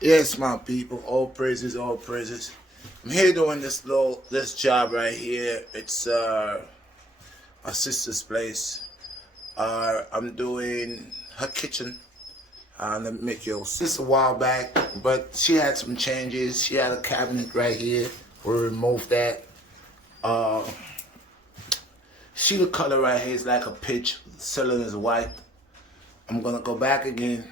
Yes, my people. All praises, all praises. I'm here doing this job right here. It's my sister's place. I'm doing her kitchen. Let me make you. This a while back, but she had some changes. She had a cabinet right here. We removed that. Uh, see the color right here is like a pitch. The cylinder is white. I'm gonna go back again.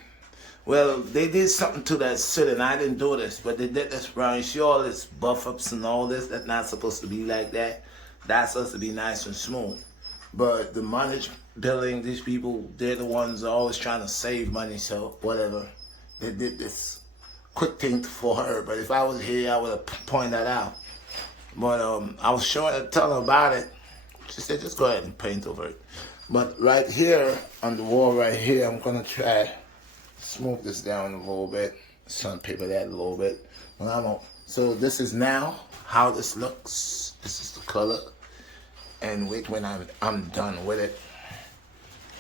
Well, they did something to that ceiling. I didn't do this, but they did this brown. You see all this buff ups and all this? That's not supposed to be like that. That's supposed to be nice and smooth. But the managed building, these people, they're the ones always trying to save money, so whatever. They did this quick thing for her. But if I was here, I would have pointed that out. But I was showing her, telling her about it. She said, just go ahead and paint over it. But right here, on the wall right here, I'm going to try smooth this down a little bit, sandpaper that a little bit. When I don't, so this is now how this looks. This is the color, and wait when I'm done with it.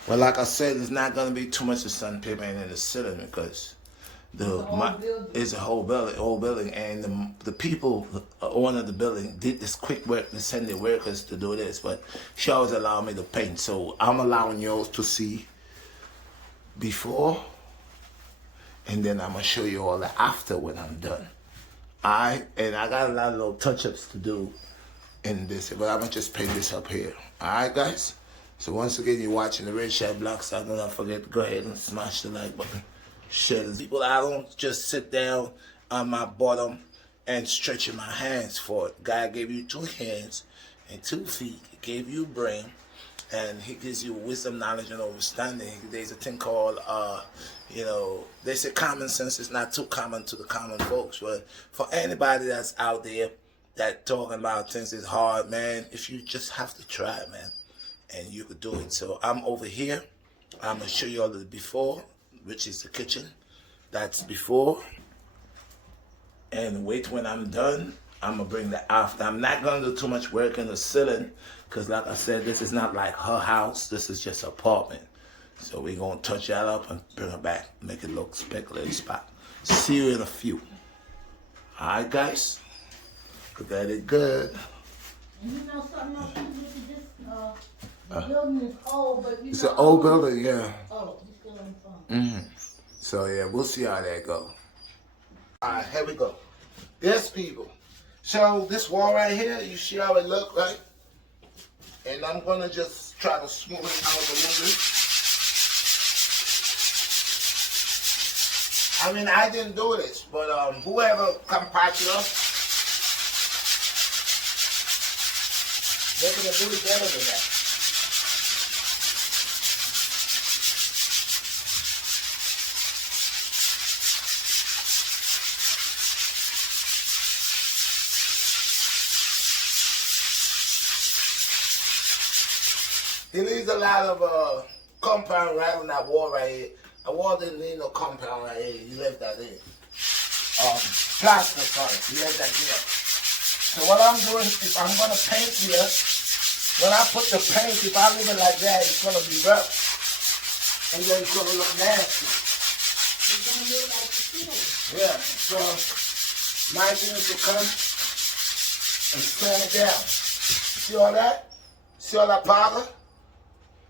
Well, like I said, it's not gonna be too much of sandpaper in the ceiling because it's a whole building, and the people owner of the building did this quick work. They send their workers to do this, but she always allowed me to paint, so I'm allowing yours to see before. And then I'm gonna show you all the after when I'm done. Alright, and I got a lot of little touch-ups to do in this, but I'm gonna just paint this up here. Alright, guys? So once again, you're watching the Redshot BlackStar. Do not forget to go ahead and smash the like button. Share this. People, I don't just sit down on my bottom and stretching my hands for it. God gave you 2 hands and 2 feet. He gave you a brain. And he gives you wisdom, knowledge, and understanding. There's a thing called, they say common sense is not too common to the common folks. But for anybody that's out there that talking about things is hard, man, if you just have to try, man, and you could do it. So I'm over here. I'm going to show you all the before, which is the kitchen. That's before. And wait when I'm done. I'm going to bring the after. I'm not going to do too much work in the ceiling because, like I said, this is not like her house. This is just an apartment. So we're going to touch that up and bring it back, make it look speculative spot. See you in a few. All right, guys? Look at it good. And you know something else, this the building is old, but you it's know, an old building, yeah. Oh, it's still on the phone. So, yeah, we'll see how that goes. All right, here we go. Yes, people. So this wall right here, you see how it look, right? And I'm gonna just try to smooth it out a little bit. I mean, I didn't do this, but whoever can patch it up, they're gonna do it better than that. He leaves a lot of compound right on that wall right here. The wall didn't need no compound right here. He left that in. Plaster, sorry. He left that here. So what I'm doing, if I'm going to paint here, when I put the paint, if I leave it like that, it's going to be rough. And then it's going to look nasty. It's going to look like the ceiling. Yeah, so my thing is to come and sand it down. See all that? See all that powder?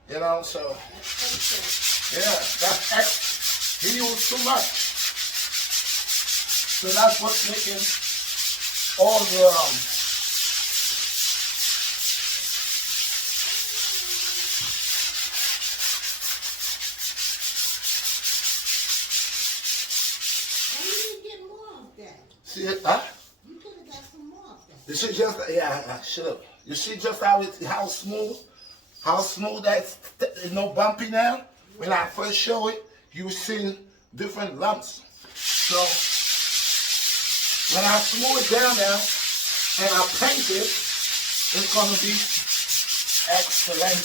You know, so, yeah, that's extra. He used too much. So that's what's making all the, Why you didn't get more of that? see it, huh? You could have got some more of that. You see just, yeah, I should have. You see just how smooth that's, no bumpy now? When I first show it, you seen different lumps. So, when I smooth it down now, and I paint it, it's gonna be excellent.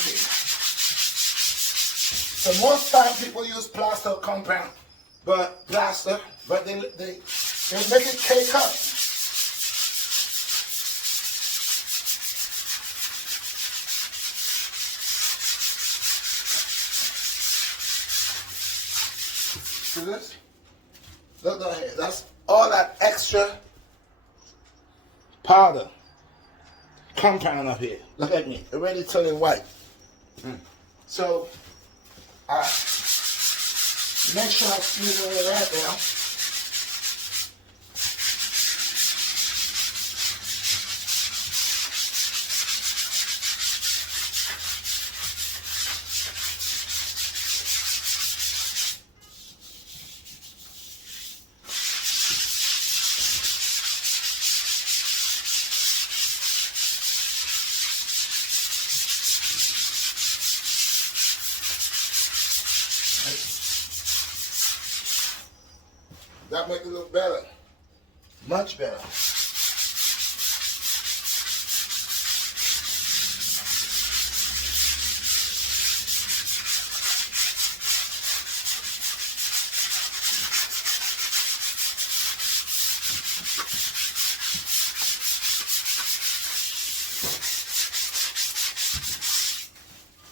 So most time people use plaster compound, but they make it cake up. See this? Look down here. That's all that extra powder compound up here. Look at me. Already turning white. So, make sure I squeeze all of that down. That make it look better. Much better.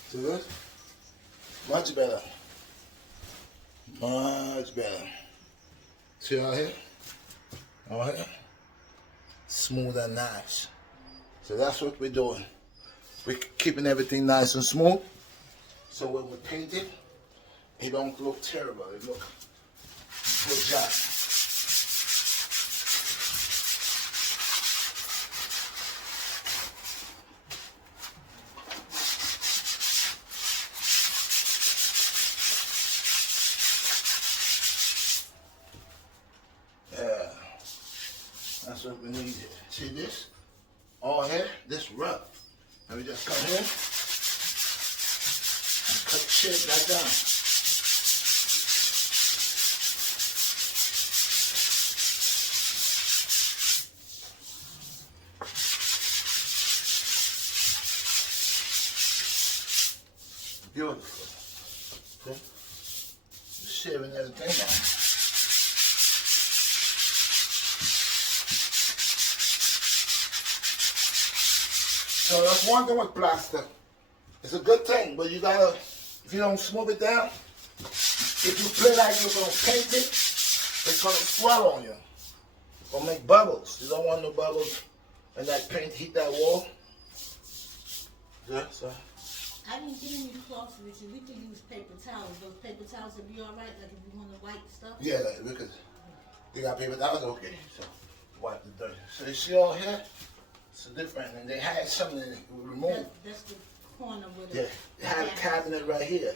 See this? Much better. Much better. See out here? Out here? Smooth and nice. So that's what we're doing. We're keeping everything nice and smooth. So when we paint it, it don't look terrible. It look good job. Yeah, that's what we need. See this? All here, this rub. And we just come here and cut shit like that. Beautiful. See? Shaving everything down. So that's one thing with plaster. It's a good thing, but you gotta, if you don't smooth it down, if you play like you're gonna paint it, it's gonna swell on you. It's gonna make bubbles. You don't want no bubbles when that paint hit that wall. Yeah, so. I didn't get any cloths, Richard. We could use paper towels. Those paper towels would be alright, like if you want to wipe stuff. Yeah, like, because you got paper towels, okay. So wipe the dirt. So you see all here? It's different, and they had something that removed. That's the corner with Yeah, it. they had a cabinet right here.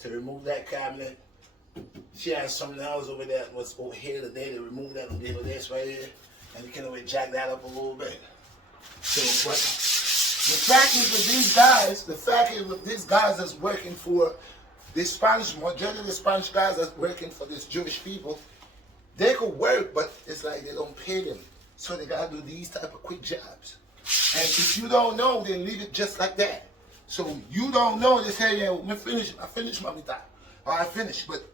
To remove that cabinet, she had something else over there. What's over here today? They removed that and gave her this right here, and you can always jack that up a little bit. So, but the fact is with these guys that's working for the Spanish, majority of the Spanish guys that's working for these Jewish people, they could work, but it's like they don't pay them. So they gotta do these type of quick jobs. And if you don't know, they leave it just like that. So you don't know, they say, yeah, I finished, mamita. Or I finished. But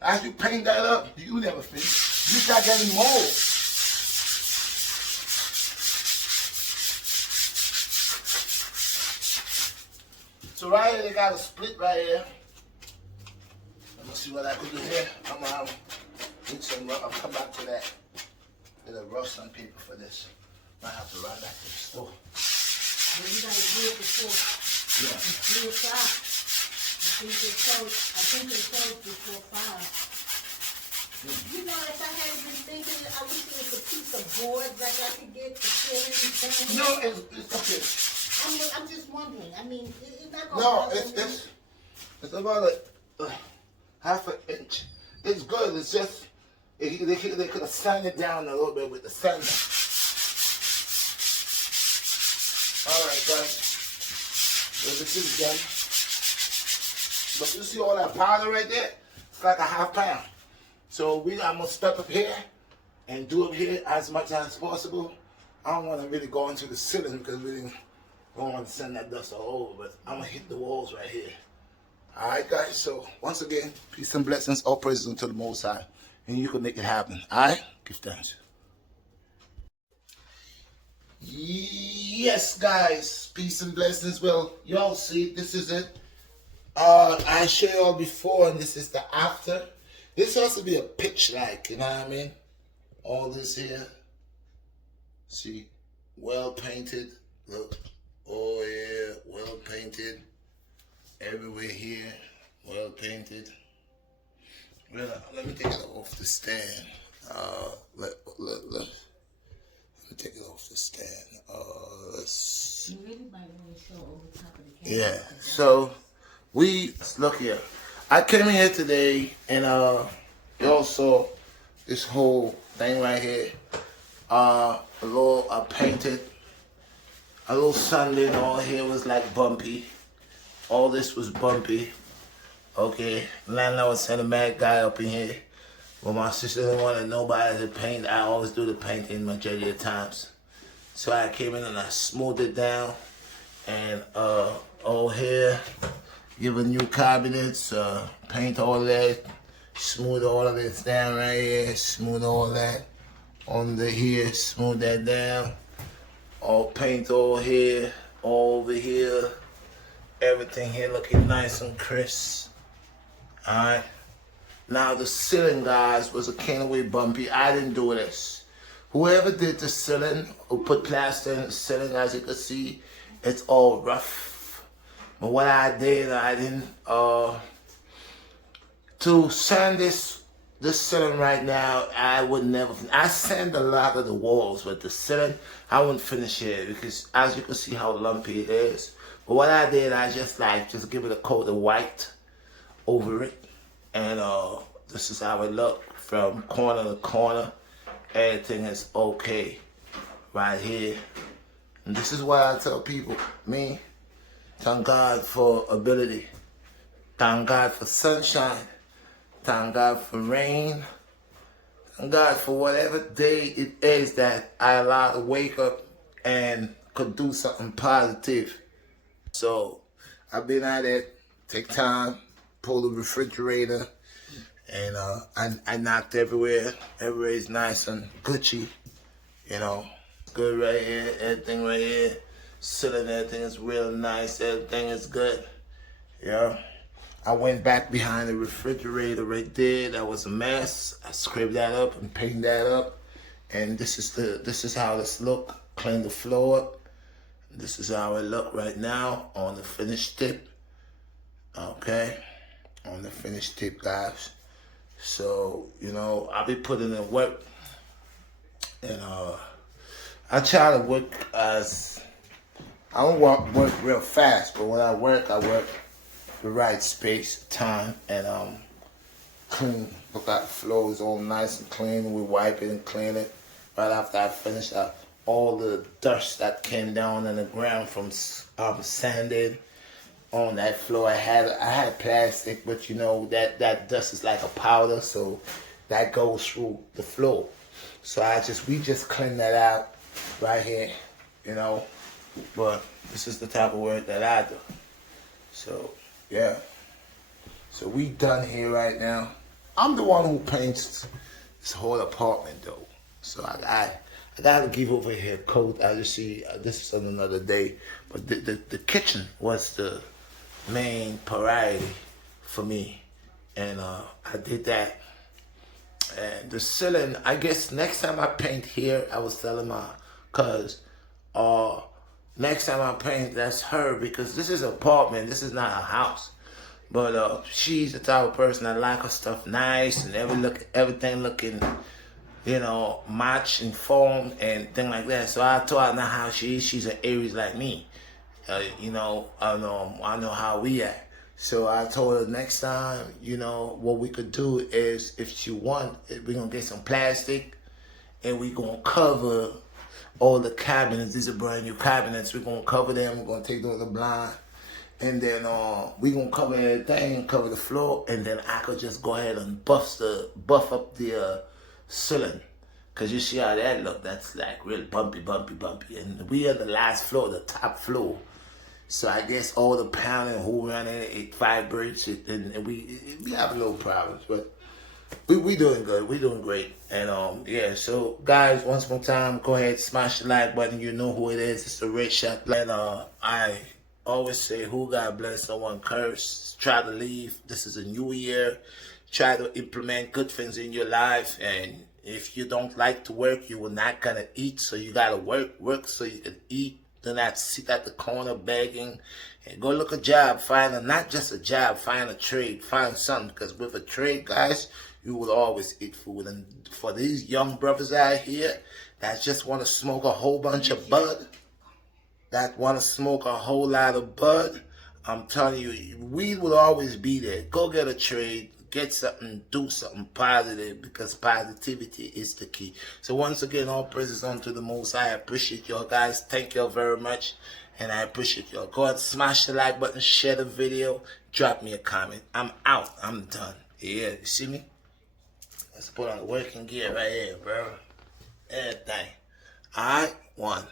as you paint that up, you never finish. You start getting mold. So right here, they got a split right here. Let me see what I can do here. I'm gonna need some rub. I'll come back to that. Get a rough some paper for this. Might have to run back to the store. Well, you gotta do it before. Yeah. It's 3 o'clock. I think they close before 5. You know, if I had been thinking, I wish there was a piece of board like I could get to fill in. No, it's okay. I'm just wondering. I mean, it's not gonna. No, it's about a half an inch. It's good. It's just they could have sanded it down a little bit with the sander. All right, guys. So this is done. But you see all that powder right there? It's like a half pound. So I'm gonna step up here and do it here as much as possible. I don't want to really go into the ceiling because we don't want to send that dust all over, but I'm gonna hit the walls right here. All right, guys. So once again, peace and blessings, all praises unto the Most High, and you can make it happen. All right, give thanks. Yes, guys, peace and blessings. Well, y'all see, this is it. I showed y'all before, and this is the after. This has to be a pitch like, you know what I mean? All this here. See, well painted. Look. Oh yeah, well painted. Everywhere here, well painted. Well, let me take it off the stand. Let me take it off the stand. Let's. You really might want to show over top of the Yeah. So look here. I came here today and y'all saw this whole thing right here. I painted a little Sunday and all here was like bumpy. All this was bumpy. Okay. Landlord was sent a mad guy up in here. Well, my sister didn't want nobody to paint. I always do the painting majority of times. So I came in and I smoothed it down. And all here, give a new cabinets, paint all that, smooth all of this down right here, smooth all that under here, smooth that down. All paint all here, all over here. Everything here looking nice and crisp. Alright. Now the ceiling, guys, was a kind of way bumpy. I didn't do this. Whoever did the ceiling, who put plaster in the ceiling, as you can see, it's all rough. But what I did, I didn't to sand this ceiling right now, I would never. I sand a lot of the walls, but the ceiling, I wouldn't finish it because as you can see how lumpy it is. But what I did, I just give it a coat of white over it, and this is how it looked from corner to corner. Everything is okay right here. And this is why I tell people, me, thank God for ability. Thank God for sunshine. Thank God for rain. Thank God for whatever day it is that I allow to wake up and could do something positive. So I've been at it, take time, pull the refrigerator, and I knocked everywhere. Everywhere is nice and Gucci, you know. Good right here, everything right here. Ceiling, everything is real nice, everything is good. Yeah. I went back behind the refrigerator right there. That was a mess. I scraped that up and painted that up. And this is how this look. Clean the floor up. This is how it look right now on the finished tip. Okay. On the finished tip, guys. So, you know, I'll be putting in work. And I try to work as, I don't work real fast, but when I work the right space, time, and clean. Look at the floor is all nice and clean. We wipe it and clean it. Right after I finish all the dust that came down on the ground from sanding on that floor. I had plastic, but you know that dust is like a powder, so that goes through the floor. So we just clean that out right here, you know. But this is the type of work that I do. So yeah. So we done here right now. I'm the one who paints this whole apartment though. So I gotta give over here a coat. I just see this is on another day. But the kitchen was the main priority for me. And I did that. And the ceiling, I guess next time I paint here, I was telling my cuz, next time I paint, that's her, because this is an apartment, this is not a house. But she's the type of person that like her stuff nice and everything looking, you know, match and form and thing like that. So I told her now how she is. She's an Aries like me. You know, I know how we act. So I told her next time, you know, what we could do is, if she want, we're going to get some plastic and we're going to cover all the cabinets. These are brand new cabinets. We're going to cover them. We're going to take those the blind. And then we're going to cover everything, cover the floor. And then I could just go ahead and buff up the ceiling. Because you see how that look. That's like real bumpy. And we are the last floor, the top floor. So I guess all the pounding, who around it vibrates, and we have a little problems, but we doing good. We doing great. And yeah. So guys, once more time, go ahead, smash the like button. You know who it is. It's the Redshot. And I always say, who God bless, no one curse. Try to leave. This is a new year. try to implement good things in your life. And if you don't like to work, you will not gonna eat. So you gotta work so you can eat. Do not sit at the corner begging. And go look a job. Find not just a job, find a trade, find something. Because with a trade, guys, you will always eat food. And for these young brothers out here that just want to smoke a whole bunch of bud, that want to smoke a whole lot of bud, I'm telling you, weed will always be there. Go get a trade, get something, do something positive, because positivity is the key. So once again, all praises unto the Most High. I appreciate y'all guys. Thank y'all very much. And I appreciate y'all. Go ahead, smash the like button, share the video, drop me a comment. I'm out. I'm done. Yeah, you see me? Let's put on the working gear right here, bro. Everything. Alright, one.